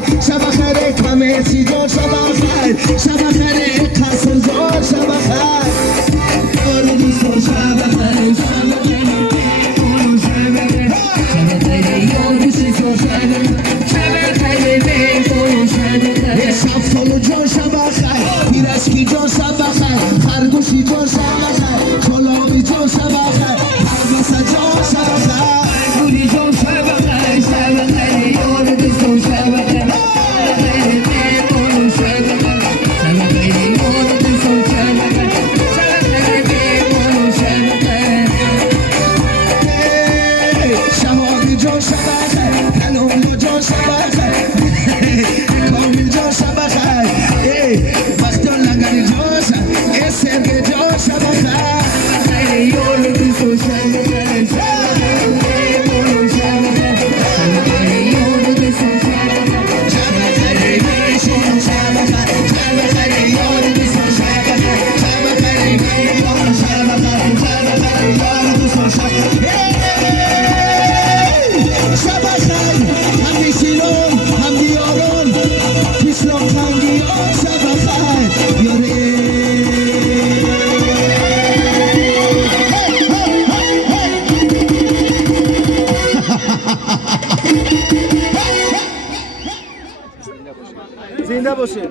شب خیر کمیسی جان شب خیر شب خیر قاسم جان شب خیر یار دوستان شب خیر شب خیر شب خیر یار دوستان شب خیر شب فلو جان شب خیر پیرشکی جان شب خیر خرگوشی جان شب خیر کلامی جان شب خیر پروسه جان شب خیر گوری جان شب خیر شب خیر یار دوستان شب خیر شهادی جان شب خیر تنوم جان شب خیر کامیل جان شب خیر بختیار لنگری جان شب سرگه جان شب خیر یار دوستان شب خیر شب خیر شب خیر یار دوستان شب خیر شب خیر شب خیر یار دوستان شب خیر شب خیر یار شب خیر شب خیر یار دوستان شب شب خیر هم بیشیرون هم بیارون پیشران خنگیان شب خیر یاره زنده باشه